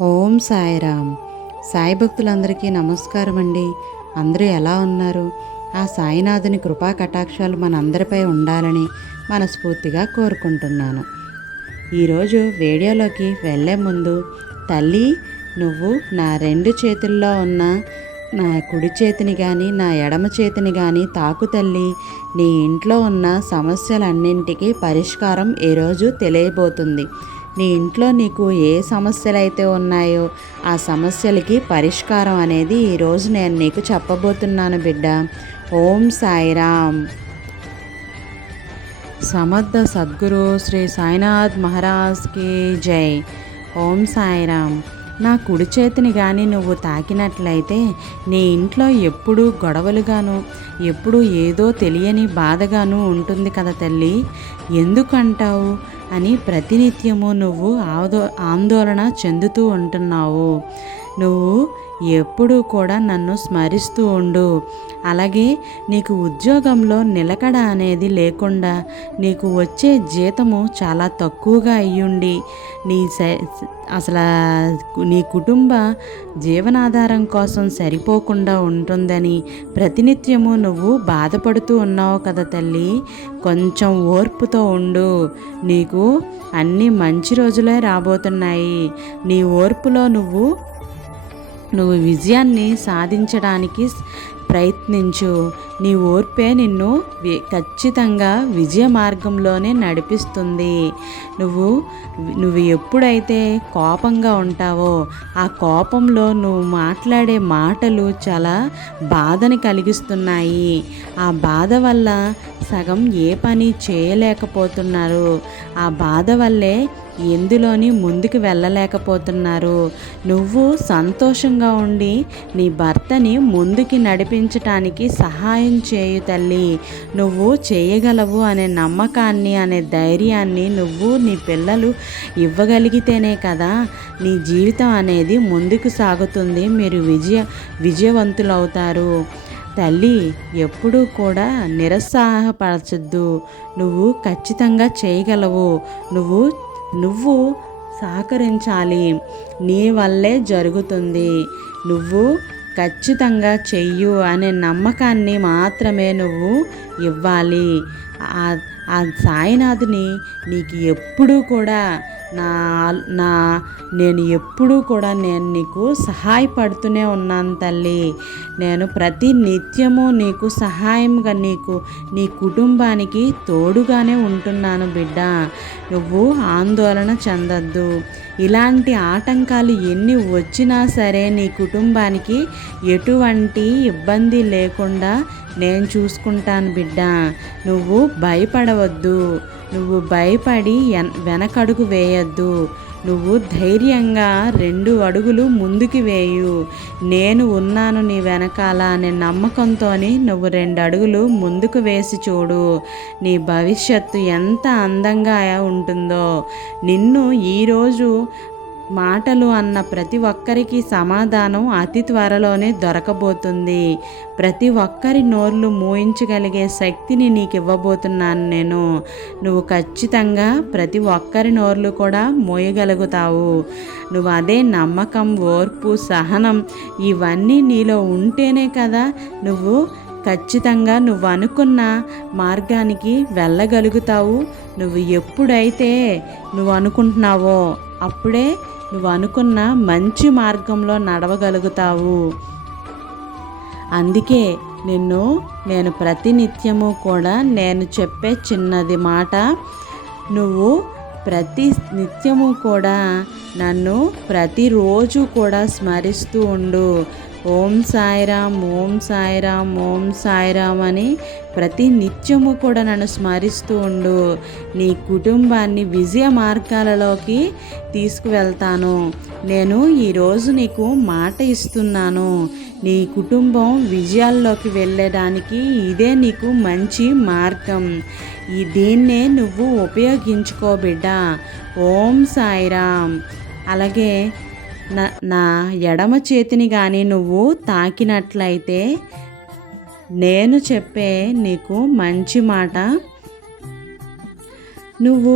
ఓం సాయిరామ్. సాయి భక్తులందరికీ నమస్కారం అండి. అందరూ ఎలా ఉన్నారు? ఆ సాయినాథుని కృపా కటాక్షాలు మనందరిపై ఉండాలని మనస్ఫూర్తిగా కోరుకుంటున్నాను. ఈరోజు వీడియోలోకి వెళ్ళే ముందు తల్లి నువ్వు నా రెండు చేతుల్లో ఉన్న నా కుడి చేతిని కానీ నా ఎడమ చేతిని కానీ తాకు తల్లి. నీ ఇంట్లో ఉన్న సమస్యలన్నింటికీ పరిష్కారం ఈరోజు తెలియబోతుంది. నీ ఇంట్లో నీకు ఏ సమస్యలు అయితే ఉన్నాయో ఆ సమస్యలకి పరిష్కారం అనేది ఈరోజు నేను నీకు చెప్పబోతున్నాను బిడ్డ. ఓం సాయిరామ్. సమర్థ సద్గురు శ్రీ సాయినాథ్ మహారాజ్కి జై. ఓం సాయిరామ్. నా కుడి చేతిని కానీ నువ్వు తాకినట్లయితే నీ ఇంట్లో ఎప్పుడూ గొడవలుగాను ఎప్పుడూ ఏదో తెలియని బాధగాను ఉంటుంది కదా తల్లి. ఎందుకంటావు? అని ప్రతినిత్యము నువ్వు ఆదో ఆందోళన చెందుతూ ఉంటున్నావు. నువ్వు ఎప్పుడూ కూడా నన్ను స్మరిస్తూ ఉండు. అలాగే నీకు ఉద్యోగంలో నిలకడ అనేది లేకుండా నీకు వచ్చే జీతము చాలా తక్కువగా అయ్యుండి. నీ అసలు నీ కుటుంబ జీవనాధారం కోసం సరిపోకుండా ఉంటుందని ప్రతినిత్యము నువ్వు బాధపడుతూ ఉన్నావు కదా తల్లి. కొంచెం ఓర్పుతో ఉండు. నీకు అన్ని మంచి రోజులే రాబోతున్నాయి. నీ ఓర్పులో నువ్వు నువ్వు విజయాన్ని సాధించడానికి ప్రయత్నించు. నీ ఓర్పే నిన్ను ఖచ్చితంగా విజయ మార్గంలోనే నడిపిస్తుంది. నువ్వు నువ్వు ఎప్పుడైతే కోపంగా ఉంటావో ఆ కోపంలో నువ్వు మాట్లాడే మాటలు చాలా బాధని కలిగిస్తున్నాయి. ఆ బాధ వల్ల సగం ఏ పని చేయలేకపోతున్నారు. ఆ బాధ వల్లే ఎందులోని ముందుకు వెళ్ళలేకపోతున్నారు? నువ్వు సంతోషంగా ఉండి నీ భర్తని ముందుకి నడిపించటానికి సహాయం చేయు తల్లి. నువ్వు చేయగలవు అనే నమ్మకాన్ని అనే ధైర్యాన్ని నువ్వు నీ పిల్లలు ఇవ్వగలిగితేనే కదా నీ జీవితం అనేది ముందుకు సాగుతుంది. మీరు విజయ విజయవంతులవుతారు. తల్లి ఎప్పుడూ కూడా నిరుత్సాహపరచద్దు. నువ్వు ఖచ్చితంగా చేయగలవు. నువ్వు నువ్వు సహకరించాలి. నీ వల్లే జరుగుతుంది. నువ్వు ఖచ్చితంగా చెయ్యు అనే నమ్మకాన్ని మాత్రమే నువ్వు ఇవ్వాలి. ఆ సాయినాథుని నీకు ఎప్పుడూ కూడా నా నా నేను ఎప్పుడూ కూడా నేను నీకు సహాయపడుతూనే ఉన్నాను తల్లి. నేను ప్రతి నిత్యము నీకు సహాయంగా నీకు నీ కుటుంబానికి తోడుగానే ఉంటున్నాను బిడ్డ. నువ్వు ఆందోళన చెందద్దు. ఇలాంటి ఆటంకాలు ఎన్ని వచ్చినా సరే నీ కుటుంబానికి ఎటువంటి ఇబ్బంది లేకుండా నేను చూసుకుంటాను బిడ్డ. నువ్వు భయపడవద్దు. నువ్వు భయపడి వెనకడుగు వేయద్దు. నువ్వు ధైర్యంగా రెండు అడుగులు ముందుకు వేయు. నేను ఉన్నాను నీ వెనకాల అనే నమ్మకంతో నువ్వు రెండు అడుగులు ముందుకు వేసి చూడు. నీ భవిష్యత్తు ఎంత అందంగా ఉంటుందో. నిన్ను ఈరోజు మాటలు అన్న ప్రతి ఒక్కరికి సమాధానం అతి త్వరలోనే దొరకబోతుంది. ప్రతి ఒక్కరి నోర్లు మోయించగలిగే శక్తిని నీకు ఇవ్వబోతున్నాను నేను. నువ్వు ఖచ్చితంగా ప్రతి ఒక్కరి నోర్లు కూడా మోయగలుగుతావు. నువ్వు అదే నమ్మకం ఓర్పు సహనం ఇవన్నీ నీలో ఉంటేనే కదా నువ్వు ఖచ్చితంగా నువ్వు అనుకున్న మార్గానికి వెళ్ళగలుగుతావు. నువ్వు ఎప్పుడైతే నువ్వు అనుకుంటున్నావో అప్పుడే నువ్వు అనుకున్న మంచి మార్గంలో నడవగలుగుతావు. అందుకే నిన్ను నేను ప్రతినిత్యము కూడా నేను చెప్పే చిన్నది మాట నువ్వు ప్రతి నిత్యము కూడా నన్ను ప్రతిరోజు కూడా స్మరిస్తూ ఉండు. ఓం సాయిరామ్ ఓం సాయిరామ్ ఓం సాయిరామ్ అని ప్రతి నిత్యము కూడా నన్ను స్మరిస్తూ ఉండు. నీ కుటుంబాన్ని విజయ మార్గాలలోకి తీసుకువెళ్తాను. నేను ఈరోజు నీకు మాట ఇస్తున్నాను. నీ కుటుంబం విజయాల్లోకి వెళ్ళడానికి ఇదే నీకు మంచి మార్గం. ఈ దీన్నే నువ్వు ఉపయోగించుకో బిడ్డ. ఓం సాయిరామ్. అలాగే నా నా ఎడమ చేతిని కానీ నువ్వు తాకినట్లయితే నేను చెప్పే నీకు మంచి మాట. నువ్వు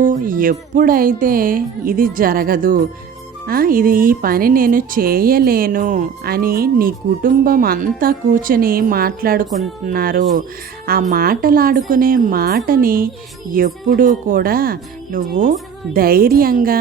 ఎప్పుడైతే ఇది జరగదు ఇది ఈ పని నేను చేయలేను అని నీ కుటుంబం అంతా కూర్చొని మాట్లాడుకుంటున్నారు. ఆ మాటలాడుకునే మాటని ఎప్పుడూ కూడా నువ్వు ధైర్యంగా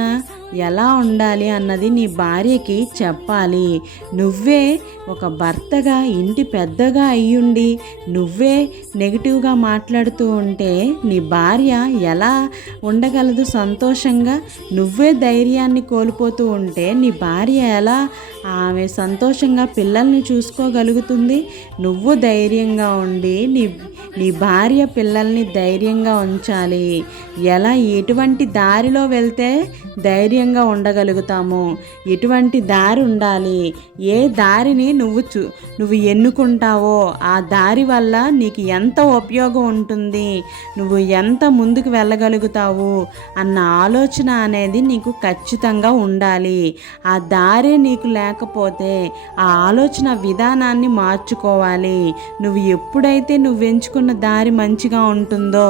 ఎలా ఉండాలి అన్నది నీ భార్యకి చెప్పాలి. నువ్వే ఒక భర్తగా ఇంటి పెద్దగా అయ్యుండి నువ్వే నెగిటివ్గా మాట్లాడుతూ ఉంటే నీ భార్య ఎలా ఉండగలదు సంతోషంగా? నువ్వే ధైర్యాన్ని కోల్పోతూ ఉంటే నీ భార్య ఎలా ఆమె సంతోషంగా పిల్లల్ని చూసుకోగలుగుతుంది? నువ్వు ధైర్యంగా ఉండి నీ నీ భార్య పిల్లల్ని ధైర్యంగా ఉంచాలి. ఎలా ఎటువంటి దారిలో వెళ్తే ధైర్యంగా ఉండగలుగుతాము ఎటువంటి దారి ఉండాలి ఏ దారిని నువ్వు చూ నువ్వు ఎన్నుకుంటావో ఆ దారి వల్ల నీకు ఎంత ఉపయోగం ఉంటుంది నువ్వు ఎంత ముందుకు వెళ్ళగలుగుతావు అన్న ఆలోచన అనేది నీకు ఖచ్చితంగా ఉండాలి. ఆ దారి నీకు లేకపోతే ఆ ఆలోచన విధానాన్ని మార్చుకోవాలి. నువ్వు ఎప్పుడైతే నువ్వు ఎంచుకున్న దారి మంచిగా ఉంటుందో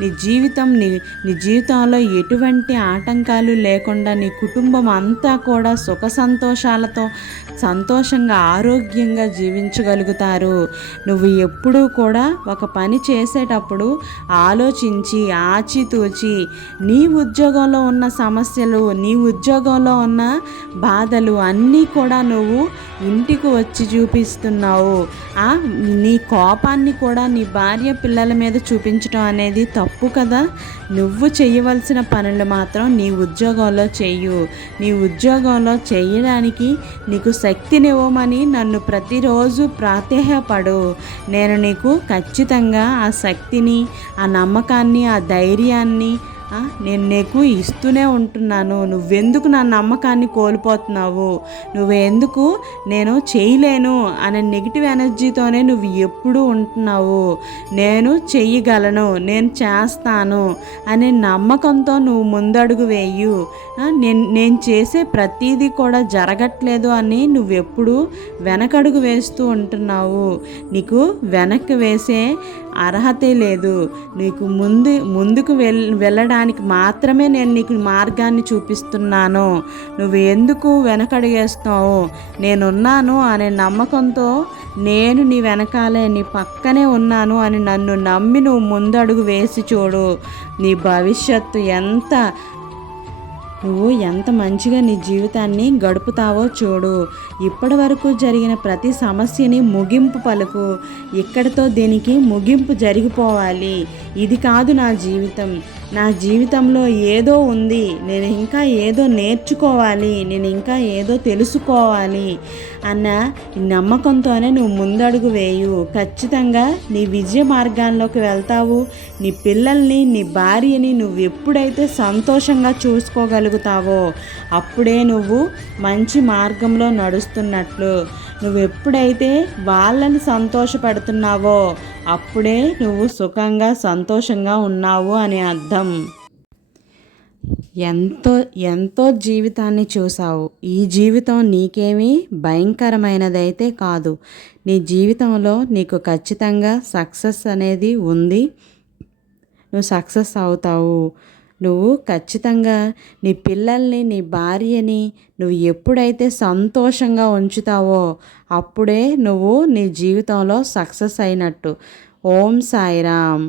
నీ జీవితం నీ నీ జీవితంలో ఎటువంటి ఆటంకాలు లేకుండా నీ కుటుంబం అంతా కూడా సుఖ సంతోషాలతో సంతోషంగా ఆరోగ్యంగా జీవించగలుగుతారు. నువ్వు ఎప్పుడూ కూడా ఒక పని చేసేటప్పుడు ఆలోచించి ఆచితూచి నీ ఉద్యోగంలో ఉన్న సమస్యలు నీ ఉద్యోగంలో ఉన్న బాధలు అన్నీ కూడా నువ్వు ఇంటికి వచ్చి చూపిస్తున్నావు. నీ కోపాన్ని కూడా నీ భార్య పిల్లల మీద చూపించడం అనేది తప్పు కదా? నువ్వు చేయవలసిన పనులు మాత్రం నీ ఉద్యోగంలో చెయ్యు నీ ఉద్యోగంలో చేయడానికి నీకు శక్తినివ్వమని నన్ను ప్రతిరోజు ప్రాతేహపడు నేను నీకు ఖచ్చితంగా ఆ శక్తిని ఆ నమ్మకాన్ని ఆ ధైర్యాన్ని నేను నీకు ఇస్తూనే ఉంటున్నాను. నువ్వెందుకు నా నమ్మకాన్ని కోల్పోతున్నావు? నువ్వెందుకు నేను చేయలేను అనే నెగిటివ్ ఎనర్జీతోనే నువ్వు ఎప్పుడూ ఉంటున్నావు. నేను చెయ్యగలను నేను చేస్తాను అనే నమ్మకంతో నువ్వు ముందడుగు వేయు. నేను నేను చేసే ప్రతీదీ కూడా జరగట్లేదు అని నువ్వెప్పుడు వెనకడుగు వేస్తూ ఉంటున్నావు. నీకు వెనక్కి వేసే అర్హతే లేదు. నీకు ముందు ముందుకు వెల్ వెళ్ళడానికి మాత్రమే నేను నీకు మార్గాన్ని చూపిస్తున్నాను. నువ్వు ఎందుకు వెనకడిగేస్తావు నేనున్నాను అనే నమ్మకంతో నేను నీ వెనకాలే నీ పక్కనే ఉన్నాను అని నన్ను నమ్మి నువ్వు ముందడుగు వేసి చూడు. నీ భవిష్యత్తు ఎంత నువ్వు ఎంత మంచిగా నీ జీవితాన్ని గడుపుతావో చూడు. ఇప్పటి వరకు జరిగిన ప్రతి సమస్యని ముగింపు పలుకు. ఇక్కడితో దీనికి ముగింపు జరిగిపోవాలి. ఇది కాదు నా జీవితం. నా జీవితంలో ఏదో ఉంది. నేను ఇంకా ఏదో నేర్చుకోవాలి. నేను ఇంకా ఏదో తెలుసుకోవాలి అన్న నమ్మకంతోనే నువ్వు ముందడుగు వేయు. ఖచ్చితంగా నీ విజయ మార్గాల్లోకి వెళ్తావు. నీ పిల్లల్ని నీ భార్యని నువ్వు ఎప్పుడైతే సంతోషంగా చూసుకోగలుగుతావో అప్పుడే నువ్వు మంచి మార్గంలో నడుస్తున్నట్లు. నువ్వు ఎప్పుడైతే వాళ్ళని సంతోషపెడుతున్నావో అప్పుడే నువ్వు సుఖంగా సంతోషంగా ఉన్నావు అని అర్థం. ఎంతో ఎంతో జీవితాన్ని చూసావు ఈ జీవితం నీకేమీ భయంకరమైనదైతే కాదు. నీ జీవితంలో నీకు ఖచ్చితంగా సక్సెస్ అనేది ఉంది. నువ్వు సక్సెస్ అవుతావు. నువ్వు ఖచ్చితంగా నీ పిల్లల్ని నీ భార్యని నువ్వు ఎప్పుడైతే సంతోషంగా ఉంచుతావో అప్పుడే నువ్వు నీ జీవితంలో సక్సెస్ అయినట్టు. ఓం సాయిరామ్.